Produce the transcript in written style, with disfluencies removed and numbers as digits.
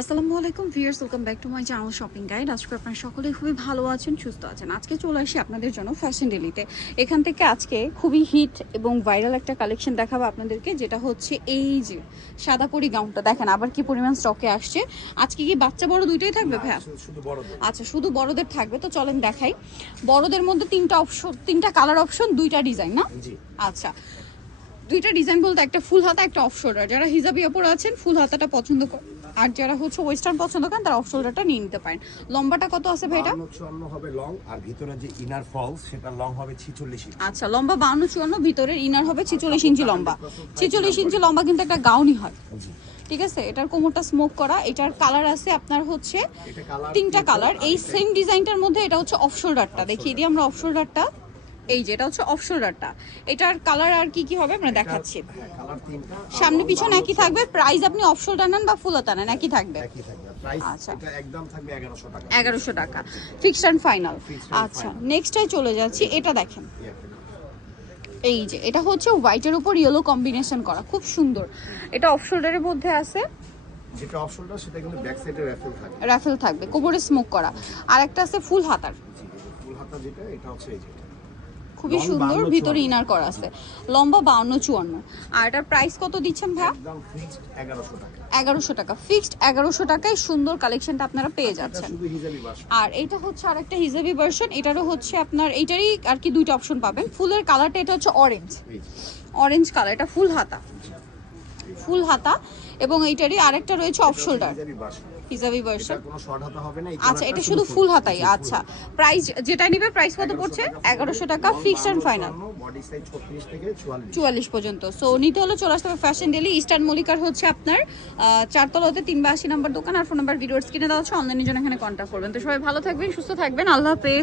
আসসালামু আলাইকুম viewers, welcome back to my channel shopping guide. আজকে আপনারা সকলে খুবই ভালো আছেন, সুস্থ আছেন। আজকে চলে আসি আপনাদের জন্য ফ্যাশন ডেলিতে। এখান থেকে আজকে খুবই হিট এবং ভাইরাল একটা কালেকশন দেখাবো আপনাদেরকে, যেটা হচ্ছে এই যে সাদা পরি গাউনটা। দেখেন আবার কি পরিমাণ স্টকে আসছে। আজকে কি বাচ্চা বড় দুইটাই থাকবে ভাইয়া? আচ্ছা, শুধু বড়দের থাকবে। তো চলেন দেখাই। বড়দের মধ্যে তিনটা কালার অপশন, দুইটা ডিজাইন না? আচ্ছা, দুইটা ডিজাইন বলতে একটা ফুল হাতা, একটা অফ শোল্ডার। যারা হিজাবি ওপর আছেন ফুল হাতাটা পছন্দ করেন, আর যারা হচ্ছে ওয়েস্টার্ন পছন্দ করেন তারা অফ শোল্ডারটা নিয়ে নিতে পারেন। লম্বাটা কত আছে ভাই এটা? 52 হবে লং, আর ভিতরে যে ইনার ফলস সেটা লং হবে 46 ইঞ্চি। আচ্ছা, লম্বা 52-54, ভিতরের ইনার হবে 46 ইঞ্চি লম্বা। 46 ইঞ্চি লম্বা কিন্তু একটা গাউনই হয়। ঠিক আছে, এটার কোমরটা স্মোক করা। এটার কালার আছে আপনার হচ্ছে তিনটা কালার। এই সেম ডিজাইনটার মধ্যে এটা হচ্ছে অফ শোল্ডারটা দেখিয়ে দিই আমরা। অফ শোল্ডারটা এই যে, এটা হচ্ছে অফ শোল্ডারটা। এটার কালার আর কি কি হবে আমরা দেখাচ্ছি। সামনে পিছনে একই থাকবে। প্রাইস আপনি অফ শোল্ডার নেন বা ফুল হাতা নেন একই থাকবে। আচ্ছা, এটা একদম থাকবে 1100 টাকা। 1100 টাকা ফিক্সড এন্ড ফাইনাল। আচ্ছা, নেক্সটটাই চলে যাচ্ছি। এটা দেখেন, এই যে এটা হচ্ছে হোয়াইটের উপর ইয়েলো কম্বিনেশন করা, খুব সুন্দর। এটা অফ শোল্ডারের মধ্যে আছে, যেটা অফ শোল্ডার সেটা কিন্তু ব্যাক সাইডে রাফেল থাকবে, কোমরে স্মোক করা। আর একটা আছে ফুল হাতার, ফুল হাতা যেটা, এটা হচ্ছে এই যে খুবই সুন্দর, ভিতরে ইনার করা আছে। লম্বা 52-54। আর এটার প্রাইস কত দিচ্ছেন ভাই? একদম ফিক্সড 1100 টাকা। 1100 টাকা ফিক্সড। 1100 টাকায় সুন্দর কালেকশনটা আপনারা পেয়ে যাচ্ছেন। শুধু হিজাবি ভার্সন। আর এটা হচ্ছে আরেকটা হিজাবি ভার্সন। এটারও হচ্ছে আপনার এইটারই আর কি দুইটা অপশন পাবেন। ফুলের কালারটা এটা হচ্ছে অরেঞ্জ কালার। এটা ফুল হাতা, ফুল হাতা। এবং এইটারই আরেকটা রয়েছে অফ শোল্ডার হিজাবি ভার্সন। কোনো শর্ট হাতা হবে না। আচ্ছা, এটা শুধু ফুল হাতাই। আচ্ছা, প্রাইস যেটা নিবে প্রাইস কত পড়ছে? 1100 টাকা fixed and final. Body size 36 থেকে 44 পর্যন্ত। সো নিতে হলে চলে আসতে হবে ফ্যাশন ডেলি, ইস্টার্ন মল্লিকার হচ্ছে আপনার 4 তলাতে 382 নম্বর দোকান। আর ফোন নাম্বার ভিডিওর স্ক্রিনে দেওয়া হচ্ছে। অনলাইনের জন্য এখানে কন্ট্যাক্ট করবেন। তো সবাই ভালো থাকবেন, সুস্থ থাকবেন। আল্লাহ হাফেজ।